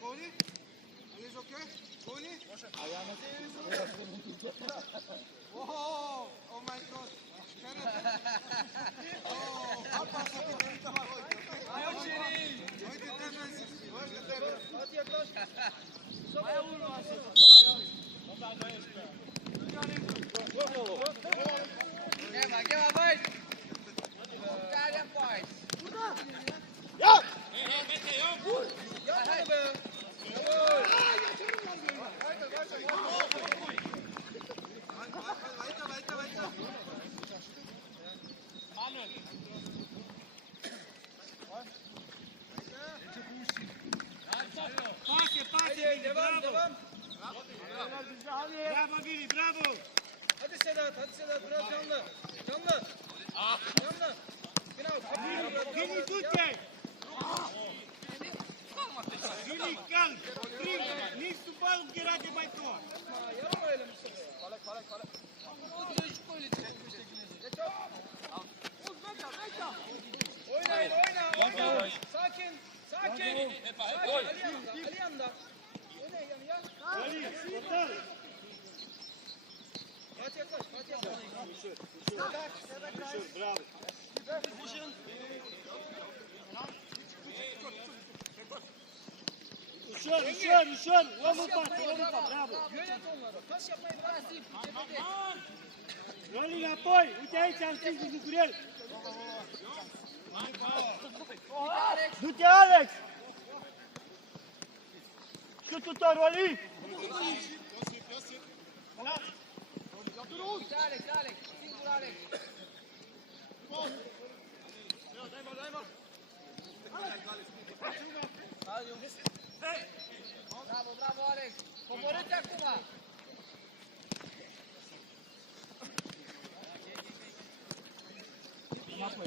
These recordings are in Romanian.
Goli? Alles okay? Goli? Oh mein Gott. Oh, aufpassen, bitte nicht nochmal heute. Heute defensiv. Hadi yaklaş. Gel boys. Gel boys. Burada. Ya. Ya hadi be. Weiter. Manuel. Pase, devam. Bravo Vili, bravo. Hadi Sedat, biraz canlı. Canlı. Genau. Vili, tutje. Vili, kalk. Niks te bal geraken bij Tor. Yapma öyle Mustafa. Kale. Oyna. Sakin. Ali yanında. Ali, kurtar. Fatih yaklaş. Bravo. Uşan. Vamos bravo. Yönet onları. Pas yapmayı bırak. Rolling apoio. Uite aici, am Gurel. Du-te, Alex! Cât tutor, Oli! Alex! Singur Alex! Bravo, Alex! Coborâți acum! Înapoi.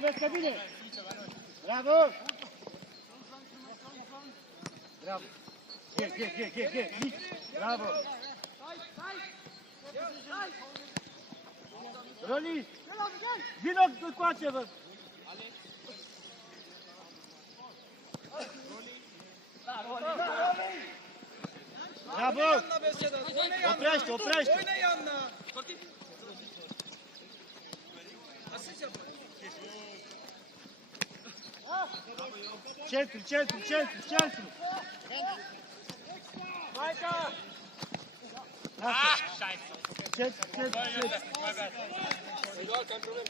Vezi că bine! Bravo! Ge! Bravo! Roli! Vino încoace, vă! Bravo! Oprește! Oyna yanına! Centru! Weiter! Centru! Egal, kein Problem.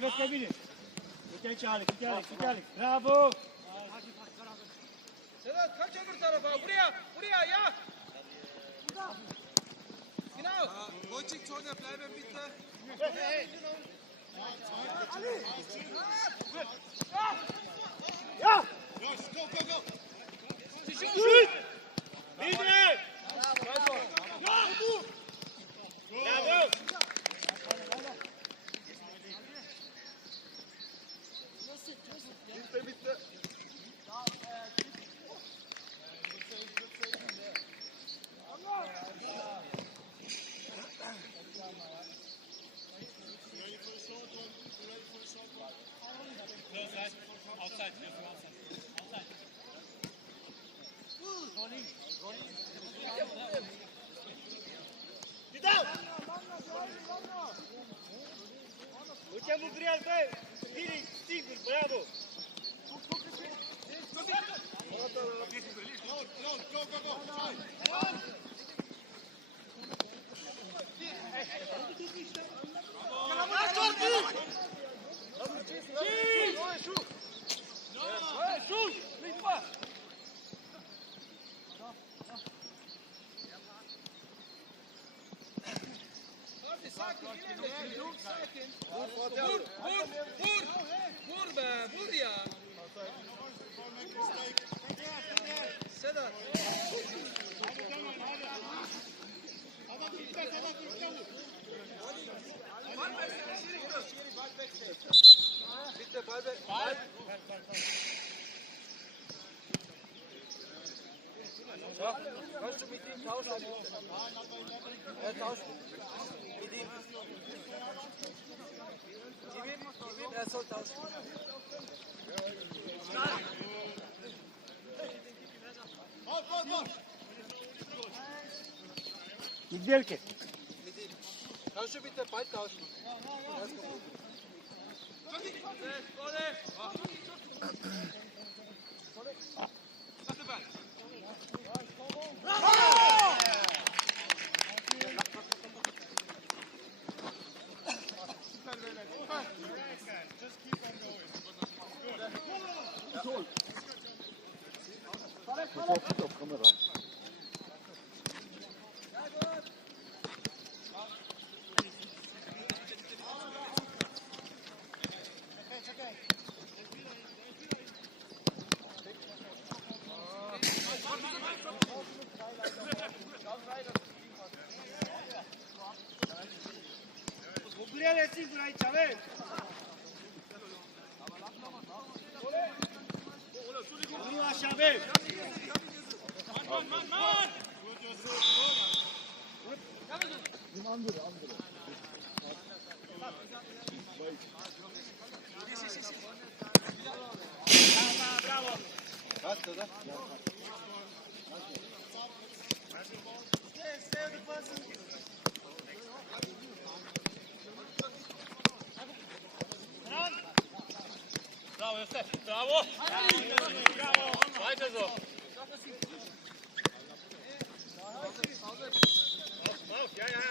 Vezi că bine! Uite aici, Alex! Bravo! Sedat, kaç öbür tarafa? Buraya, ya! Genau! Wojcik, Sonja, bleiben bitte! Hey! Ja! Go! Shoot! Bitte! Bravo! Bitte! Outside. Rolling. Get down! Uite Mugriel, bă! Vine singur, bravo! Vur be, vur ya. Sedat. Bitte, Ball. Ja, kannst du mit ihm tauschen? Tauscht mit ihm. Gib ihm. Izdelke. Kannst du bitte Ball tauschen? Bucuriere sigur aici, avem! Nu așa avem! Bravo! Asta, da? Bravo, Iosef! Bravo! Bravo! Weiter so! Auf, ja, ja!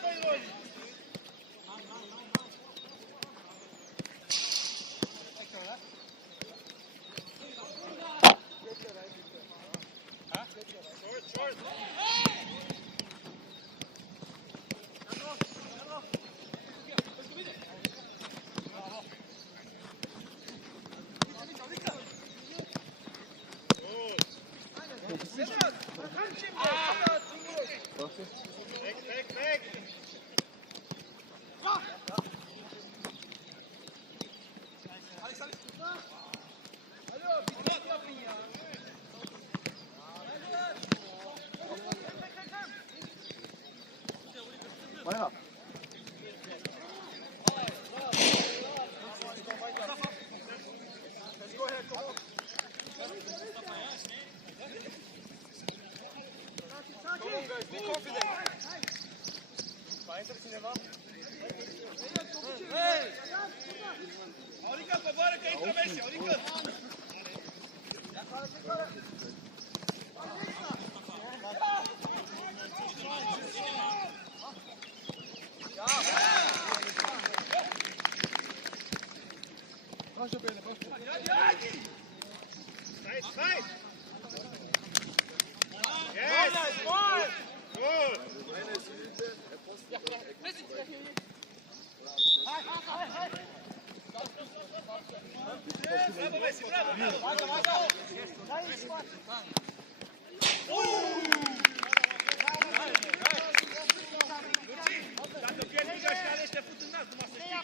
Feuer! Aurica, coboară că intră Messi, Aurica! Lasă bine, bă! Stai, stai! Yes! Good! Bravo, Messi, bravo, bravo! Dacă pierzi mica și are ăștia fut în nas, numai să știi.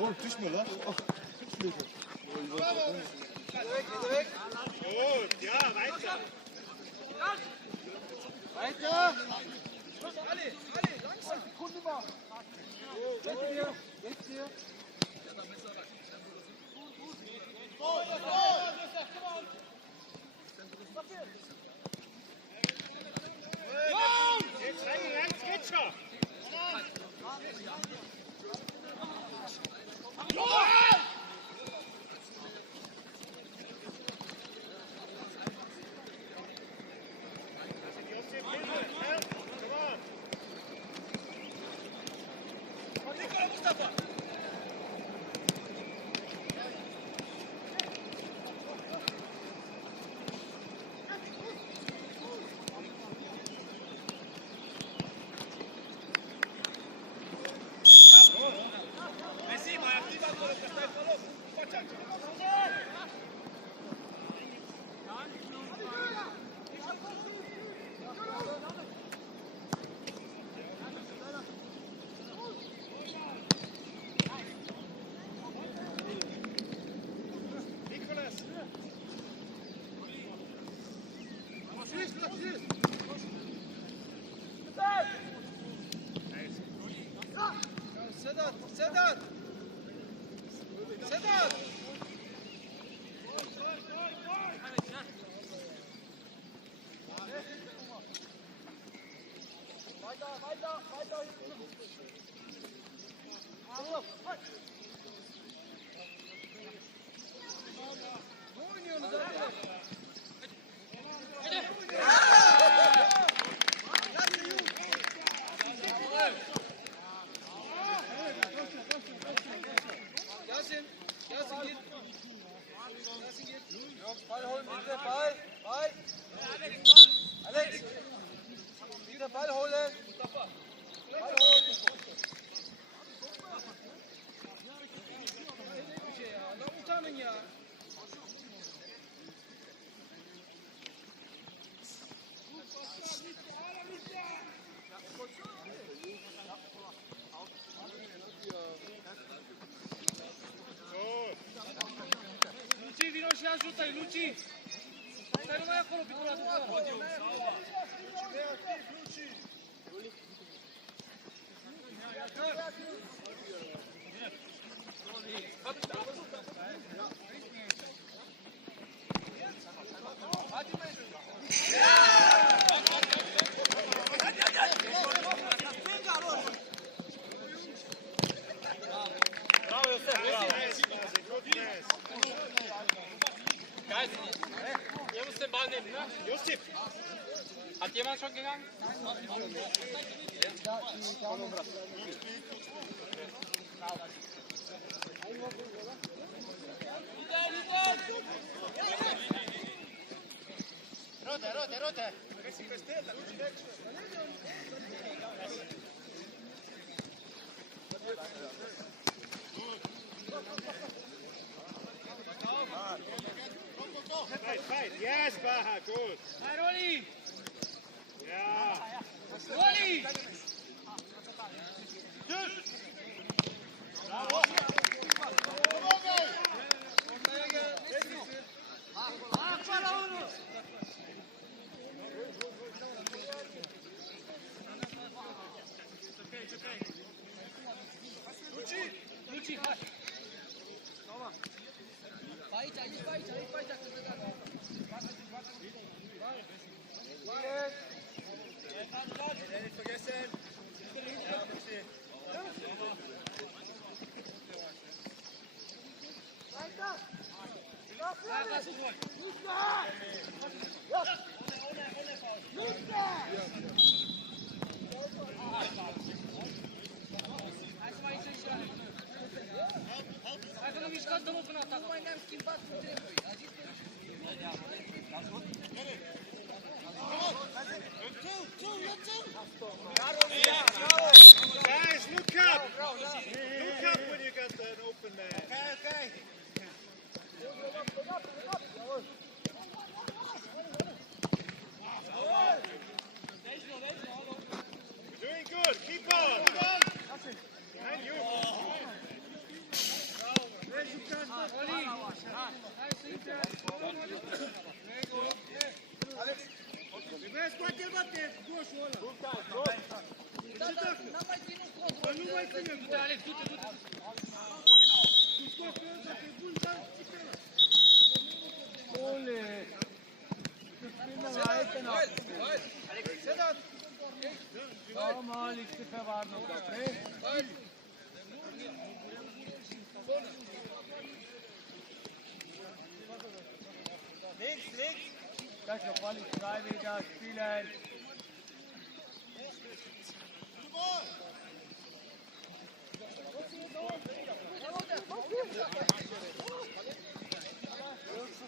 Oğlum düşme lan. Good, ja, weiter! Weiter! Ali, langsam, Sekunde mal. Jetzt hier. Jetzt rein, geht schon! Mustafa! Sedat! Sedat! Yasin git. Yok, Ball holen bitte, Ball. Alex. Wieder Ball holen. Ball holen. Adam utanın ya. Luci, vino și ajută-i, Luci! Stai numai acolo, picura tu acolo! Ihr müsst den Ball nehmen, ne? Josip! Hat jemand schon gegangen? Rote! Fight! Yes, Baha, good! Hai, Roli! Ja! Roli! Luci, hai! Hai că nu mișcați, dă-mă până atac. Nu mai ne-am schimbat cum trebuie. A zis că... Guys, look up! Look up when you got an open man. Okay. You're doing good. Keep on. And you. Vezi, scoate-l, bate, goșul ăla. N-am mai ținut cont. Nu mai ține. Du-te, Alex, du-te. Tu scoate ăla, dacă e bun, dar ține ăla. Sedat!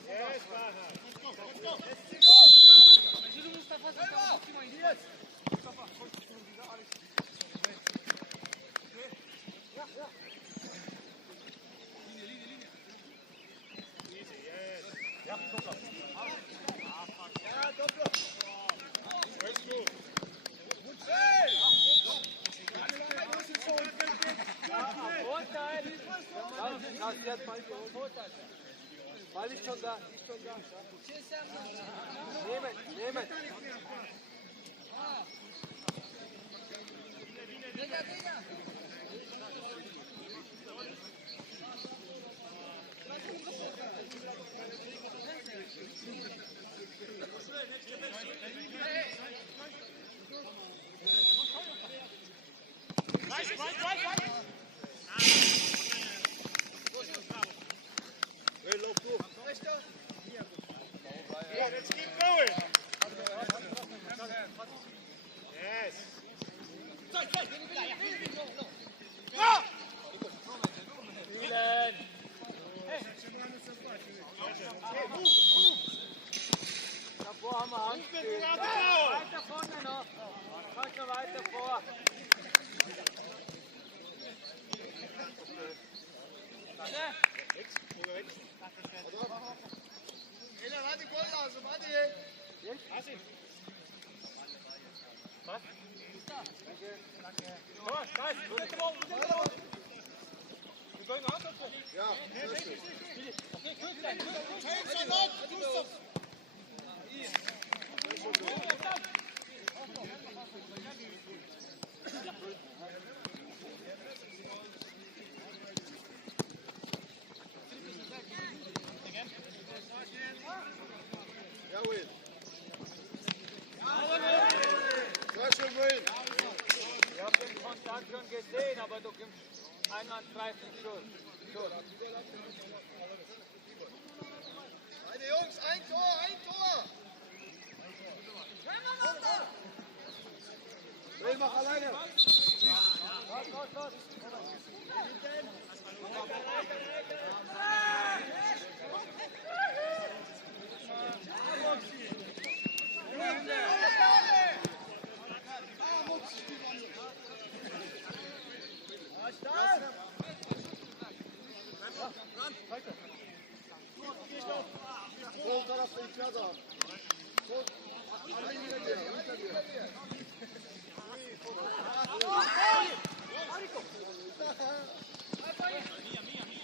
Yes, Baha. Ajută Mustafa să facă puțin mai des. Ball ist schon da. Ce înseamnă? Nehmen. Dă-i-a. Hey, loop toe. Yeah, let's keep going. Yes. Davor haben wir Handspiel. Weiter vorne noch. Mach noch weiter vor. Ich habe den Kontakt schon gesehen, aber du kommst einwandfrei zum Schuss. Meine Jungs, ein Tor, ein Tor! Will mach alleine. So, teraz to ich jada. Hinter dir.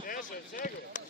Sehr schön, sehr gut.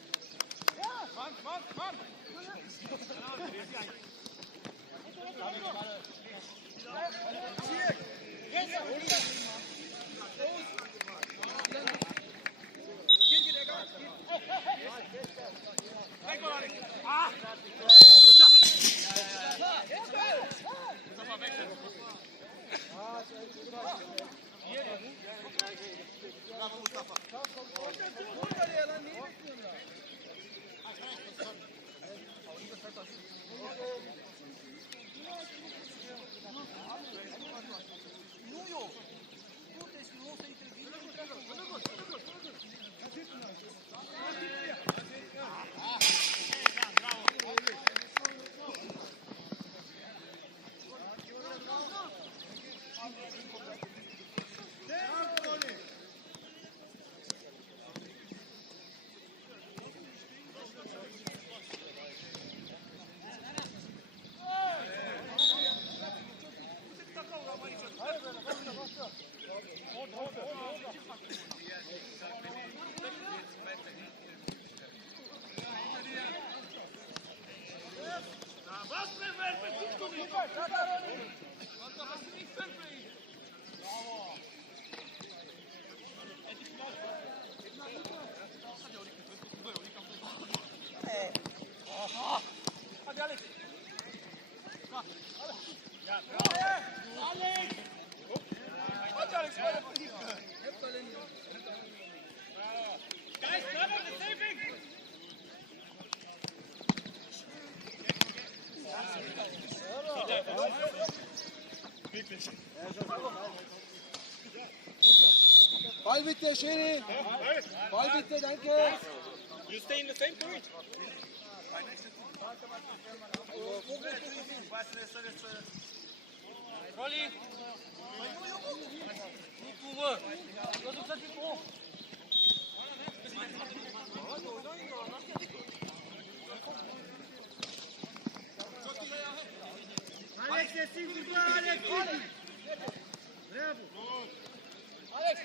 Ball bitte, Schiri. Ball bitte, danke. You stay in the same point. Rolli! Gut, Uwe! Du hast uns das nicht hoch! Alex, é 5 para Alex! Bravo! Alex!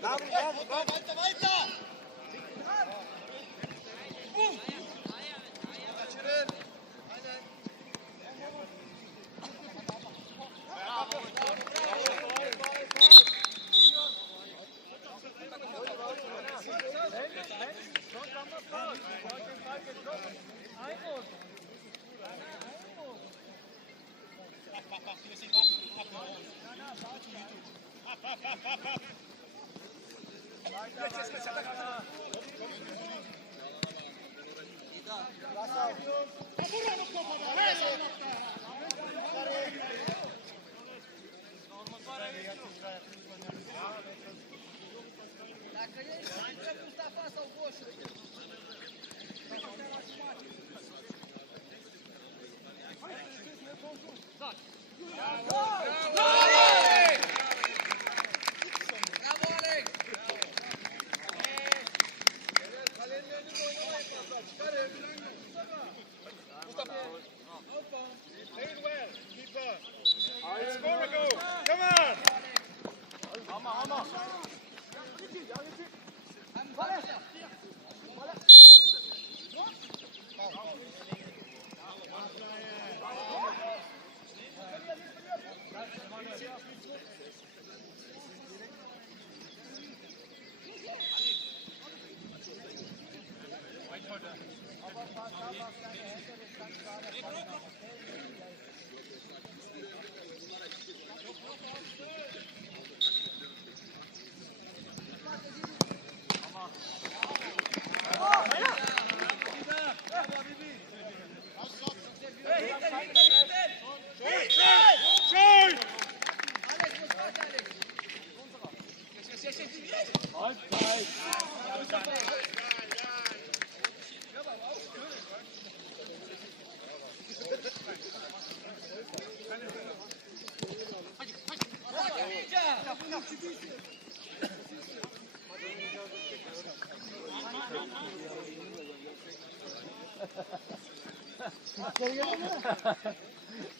Weiter, weiter!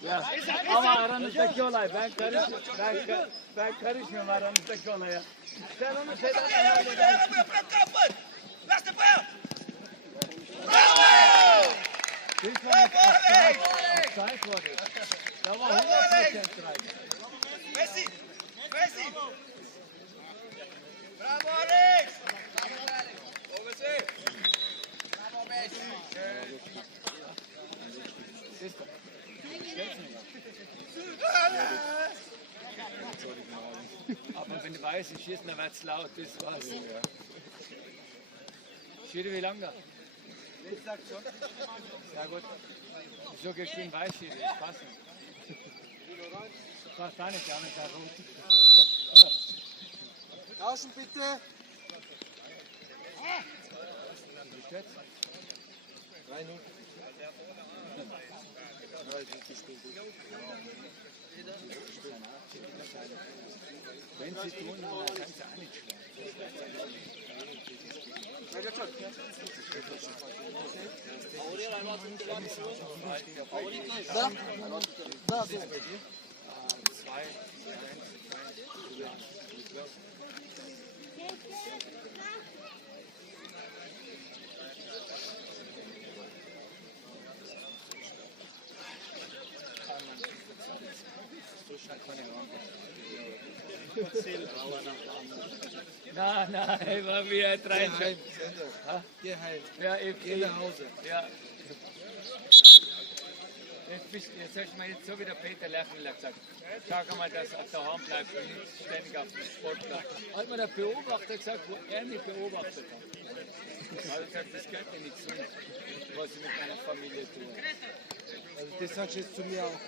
Ya, ama aranızdaki olay ben karışmıyorum aranızdaki olaya. Sen onu Sedat'la halledersin. Offside var ya. Tamam, 100% strike. Messi! Messi! Bravo Alex! Bravo Messi! Bravo Messi! Aber wenn die Weißen schießen, dann wird es laut, das war's. Schiri, wie lange? Ich sag schon. Ja gut. So gegen Weiß hier, das passt nicht. Das passt auch nicht, ja, mit der Rot. Draußen bitte! Wie steht's? 3-0. Wenn sie tun, dann kann sie auch nicht Nein, nein, war wie ein Treibschiff. Geh heim. Ja, ich Geh nach Hause. Ja. Jetzt sollst du mir jetzt so wie der Peter Lerchner gesagt. Schau mal, dass er daheim bleibt und nicht ständig auf dem Sportplatz. Hat mir der Beobachter gesagt, wo er mich beobachtet hat. Da habe ich gesagt, das könnte nicht sein, was ich mit meiner Familie tue. Also das sagst du jetzt zu mir auch.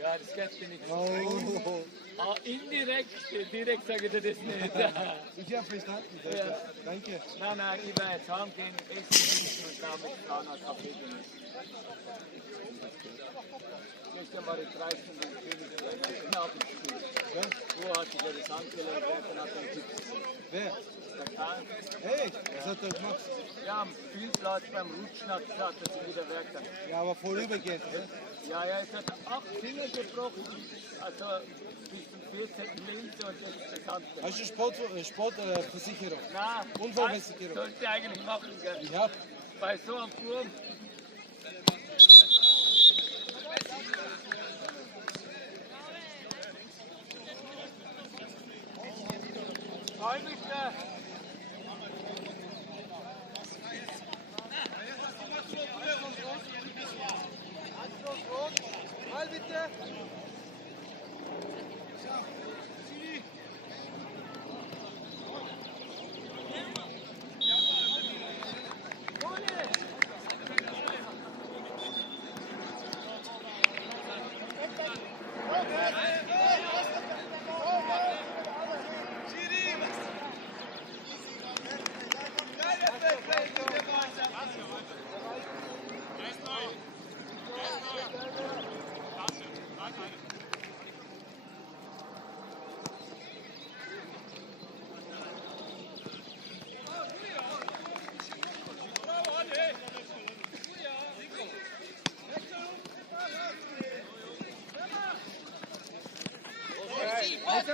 Ja, das könnte nicht Oh. sein. Ah, direkt sage ich dir das nicht. Ich habe verstanden. Ja. Danke. Nein, ich werde jetzt heimgehen, essen und damit fahren nach Kaffee genießen. Gestern war ich 3 Stunden in Königsberg, genau auf dem Stuhl. Ja? Wo hat sich das Handgelenk und hat dann Tipps. Wer? Der Karl. Hey, was hat er gemacht? Ja, am Spielplatz beim Rutschen hat gesagt, dass ich wieder weg kann. Ja, aber vorübergehend, ne? Ja, jetzt hat er 8 Finger gebrochen, also bis zum 14. Lebensjahr und jetzt ist das Handgelenk. Hast du Sportversicherung? Nein, Unfallversicherung. sollte ich eigentlich machen, gell? Ich hab. Bei so einem Turm. Mal bitte.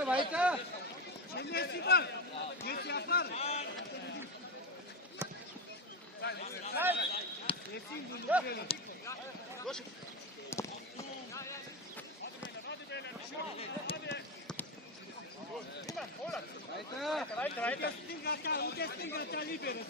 Weiter. Jetzt die Ball. Jetzt die Abfahrt. Jetzt sind die Luftwelle. Weiter. Spinga libero.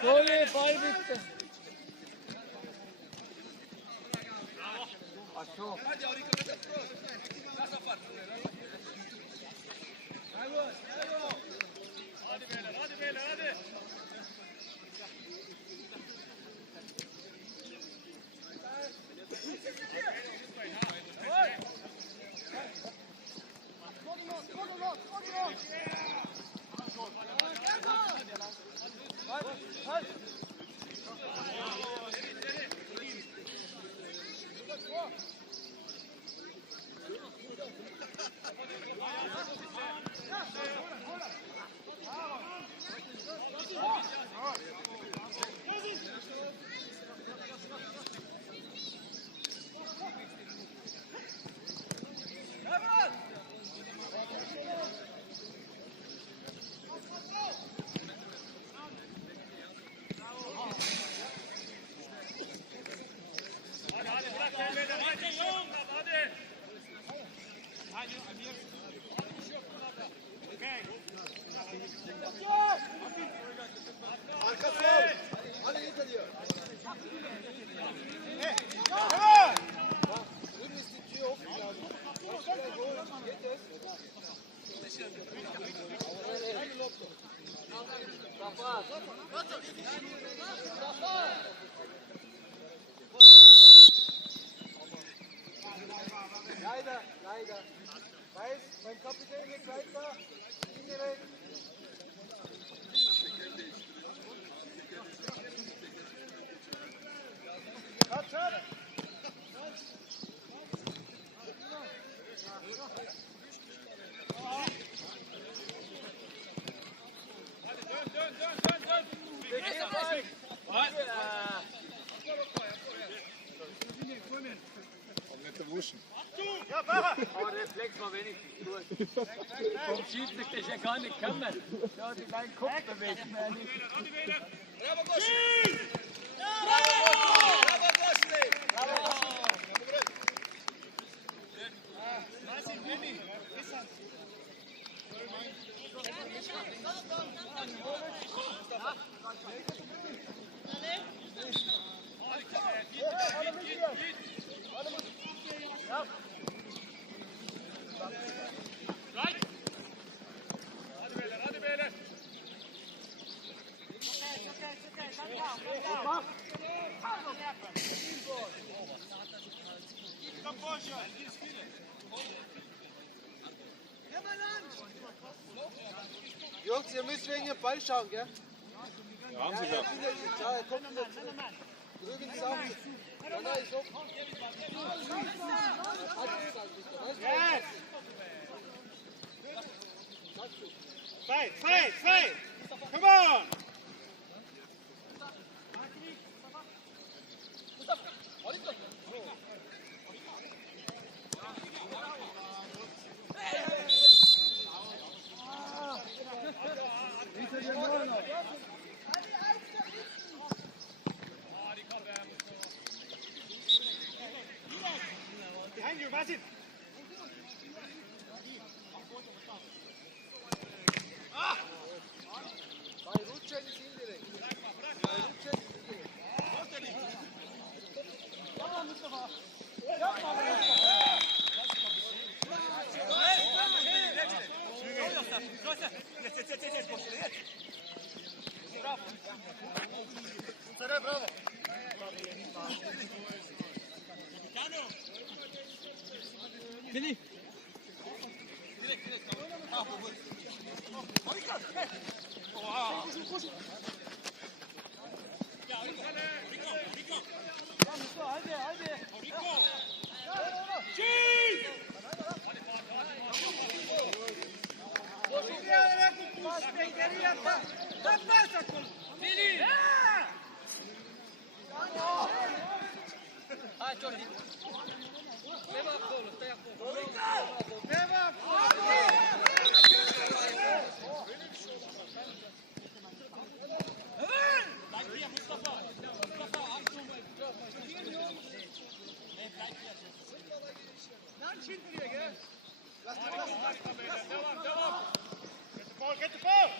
Goalie, Ball bitte. Ach so. Leider. Weiß, mein Kapitän geht weiter. Indirekt. Aber der Reflex war wenigstens gut. Vom Schiedsrichter ist ja gar nicht gekommen. Der hat sich deinen Kopf bewegt. Bravo, Gosli! Bravo, Gosli! Jungs, ihr müsst wegen dem Ball schauen, gell? Ja, haben sie doch. Ja, er kommt wieder zurück. Drüben ist auch. Ja, da ist hoch. Yes! Fight, fight, fight! Come on! Behind you, Basit! Bei Rutschen ist indirekt. Bei Rutschen ist indirekt. Get the ball!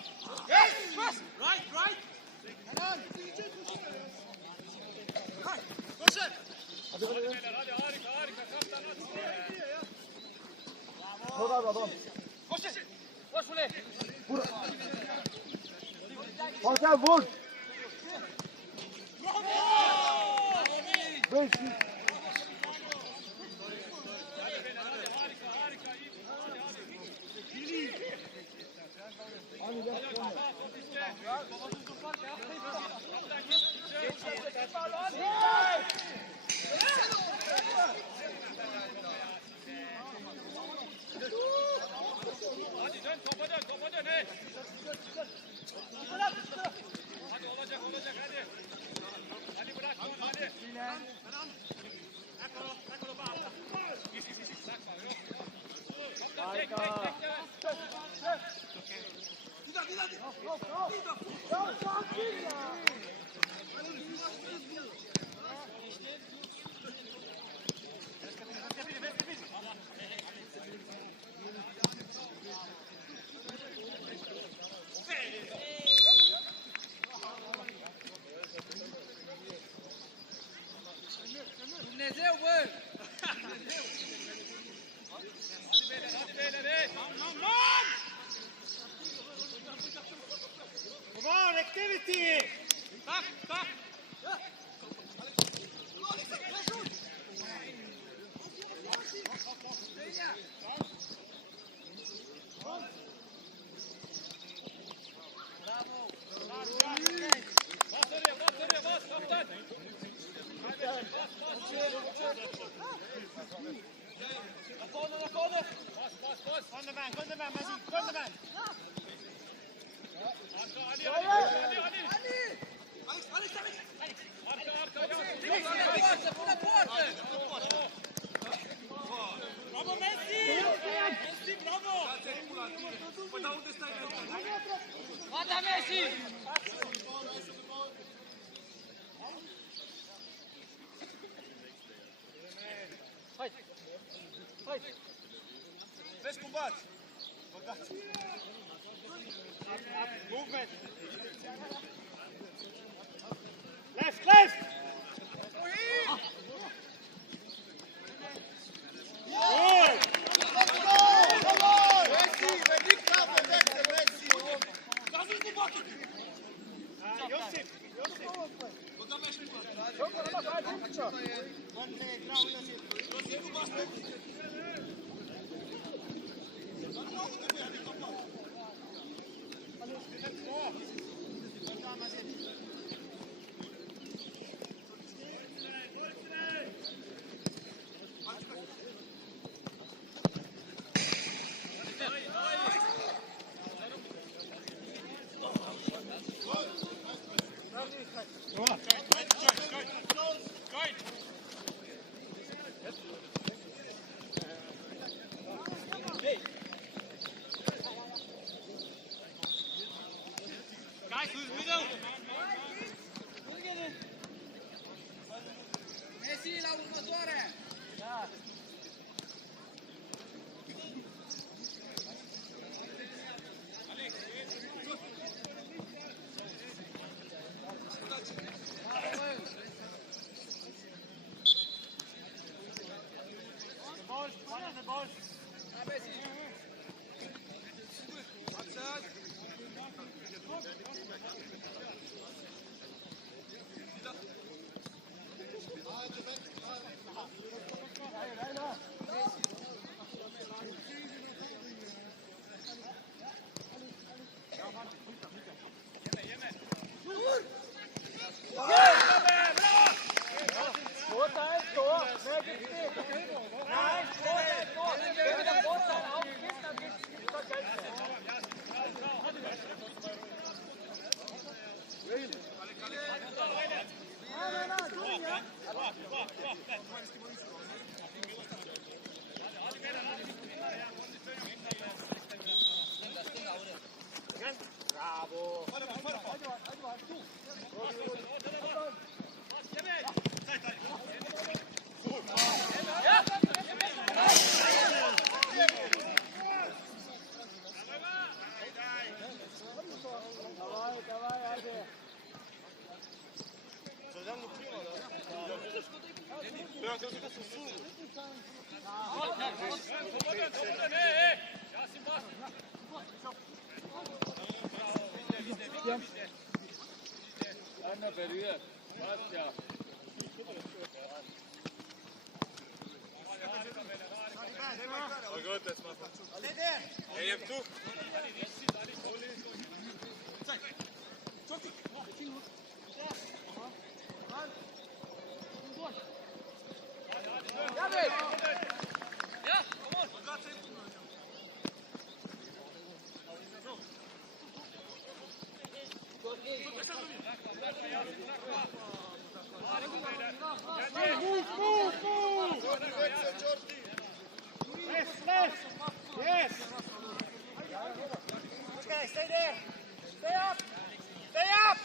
Yes! Right, right! Come on! Push it! Push it! Push it! Hakan vur. Come on, activity! Back, back! On the man, Mazin, on the man! Bravo Messi! Messi, bravo! Guarda Messi! Fez combate! Movement! Left, left! Good! Josip! Guys, who's middle? Messi la următoare! Ball, one on the ball. Einer berührt. Passt ja. Oh gut, jetzt mach mal. Hey, hab du. Yes. Okay, stay there. Stay up. Stay up.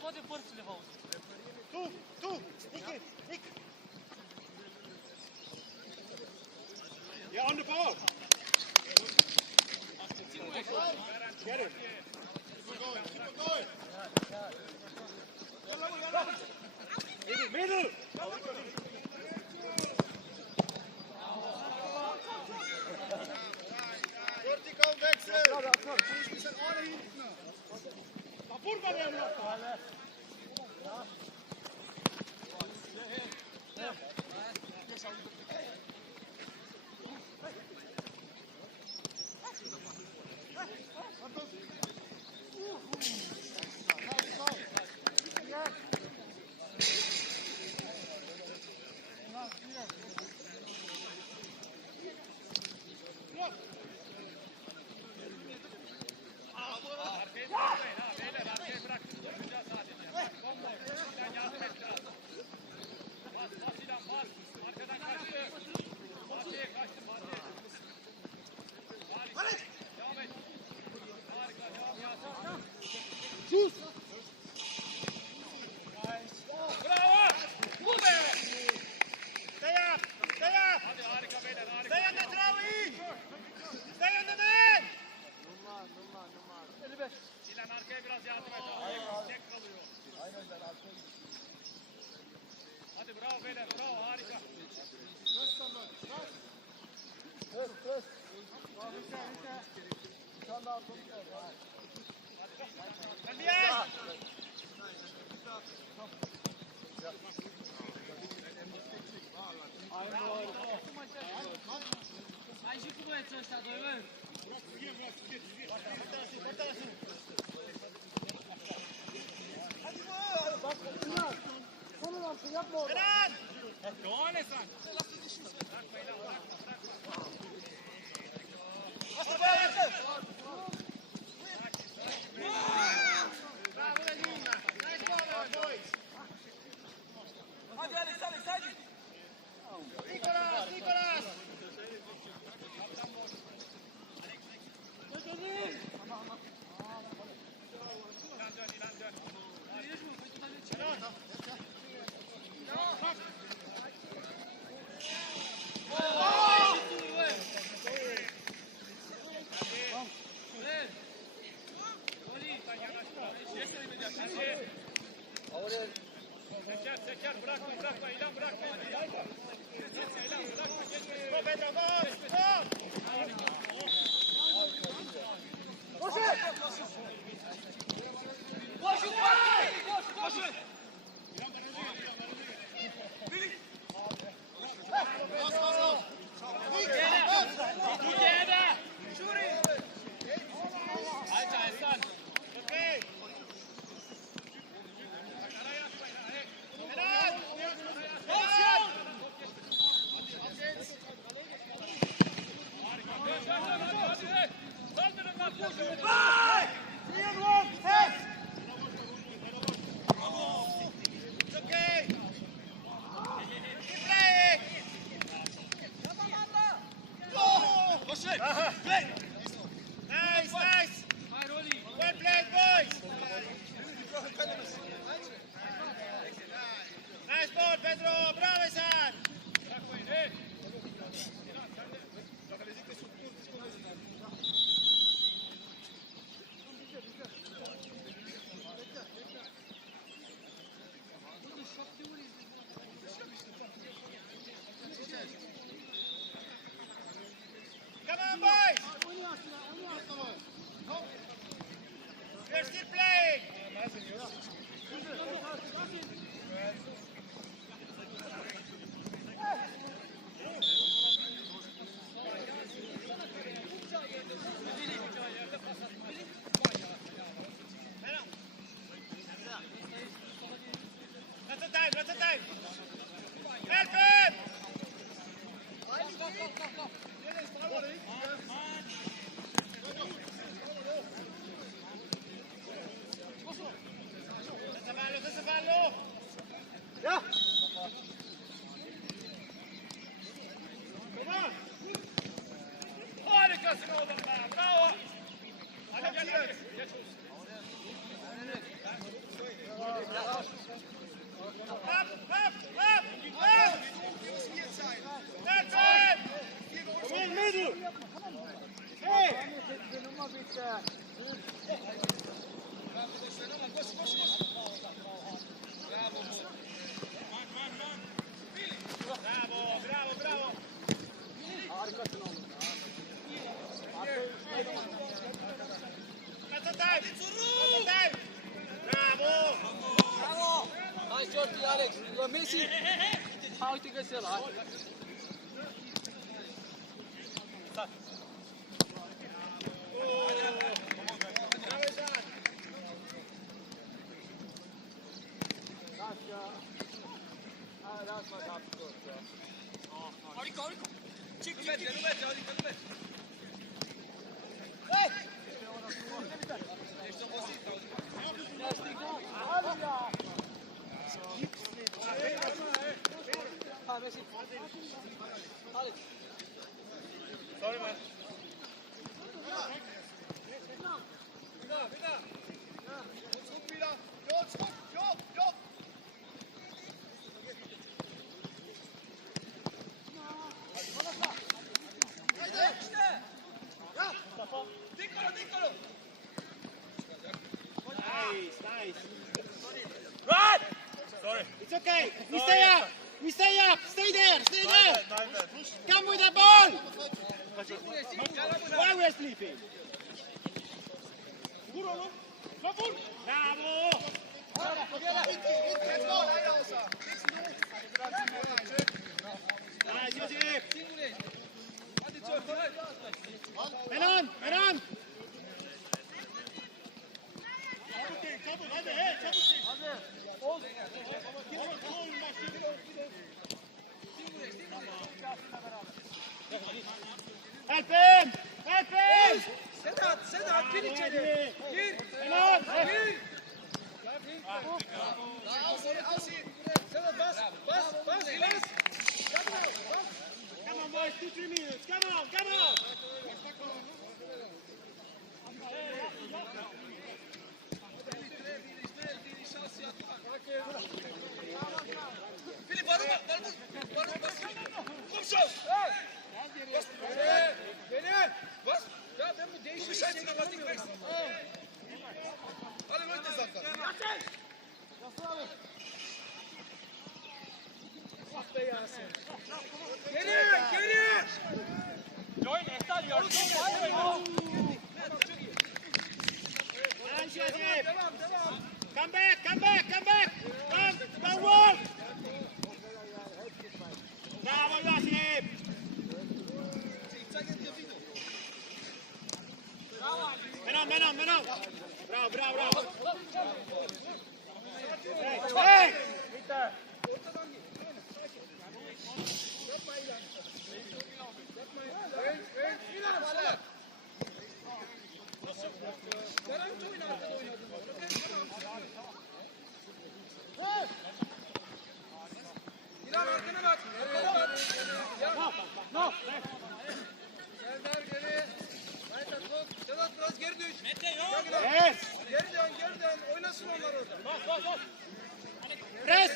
Toate părțile v-au. Tu. Nick. You're on the ball. Get it. Middle. Vertical wechsel. Burger werden wir. Yapma orada. Eren! Doane sen. Bravo Lenina! Nice ball, boys! Hadi Alex, Alex, hadi. Nicolas! Nicolas! Seçer, bırakma, İlhan bırakma. Go Pedro, go! Go! Koşun, koşun. Alter, Essan. Okay! Eren! Eren! It's okay! Keep playing! Nice, nice! Well played, boys! Nice ball, Pedro! Bravo, San! Come on, boys! We're still playing! That's the time, that's the time! Help him! Senza fallo! Ya. Come on! Harikasın oğlum be, bravo. Hadi gel. Geç Up, up, up! Up! That's it! Come in, middle! Hey! Nummer bitte. Bravo, bravo, bravo! Harikasın oğlum. That's the time! That's the time! Bravo! Nice shot, Alex. You are missing. How to get it? That's my top score. Harika. Çık. Önüme. Hadi ya. Ha Messi. Hadi. Sorry, man. Dikkolo. Nice. Run! Sorry. It's okay. We stay up. We stay up. Stay there. Stay there. Come with the ball. Why we are sleeping? Bravo. Nice, Josip. Menon. Hadi. Ol. Sedat bas. Bas. Come on, boys, 2-3 minutes. Come on. Filip arama. Kom zo. Beni. Bas. Ya ben bu değişik şeyi kapatayım. Hadi böyle de zaten. Ah be Yasin. Geri. Join, está your Devam. Come back. Come, work. Bravo, Josip. Menon. Bravo. Hey. İlan arkana bak. No. Serdar geri. Haydi tut. Sedat biraz geri düş. Yes. Geri dön. Oynasın onlar orada. Press.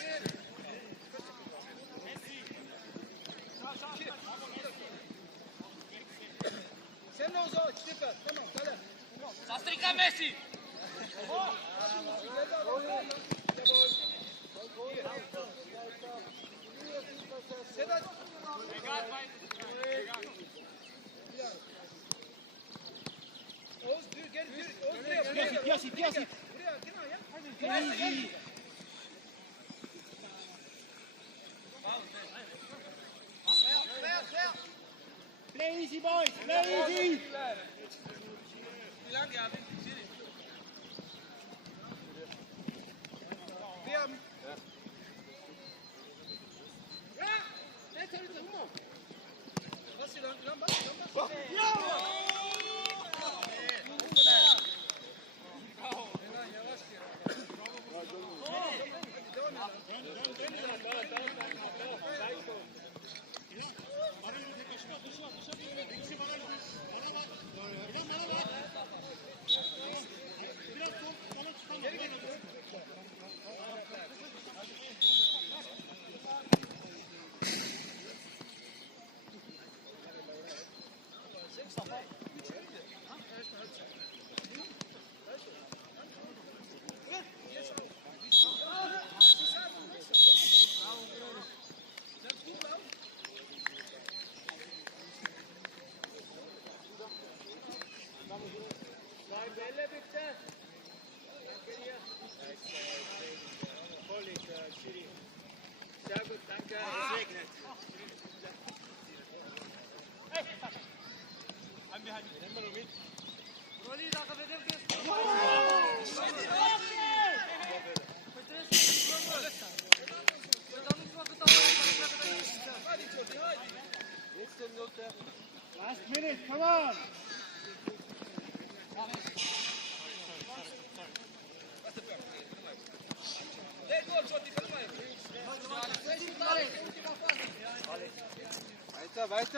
Sen de o zaman dikkat. Tamam kale. Sastrika Messi. Sedat. Oğuz dur geri dur. Oğuz buraya. Josip. Buraya gel ya. Easy. Play easy, boys. Play easy. Buraya. Bas lan bas. Last minute, come on.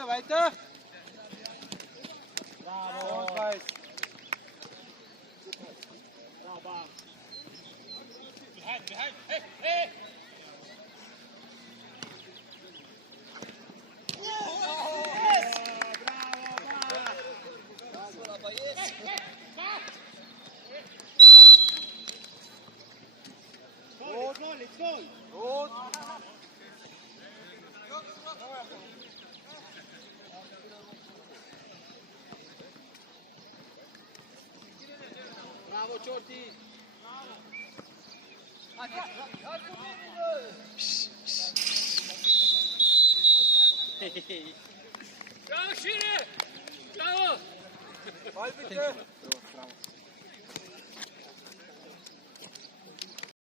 Weiter. Bravo. Weiß. Bravo. Behind. Hey. Let's go. Gut. Bravo Çorti. Bravo Şiri. Bravo. Ball bitte.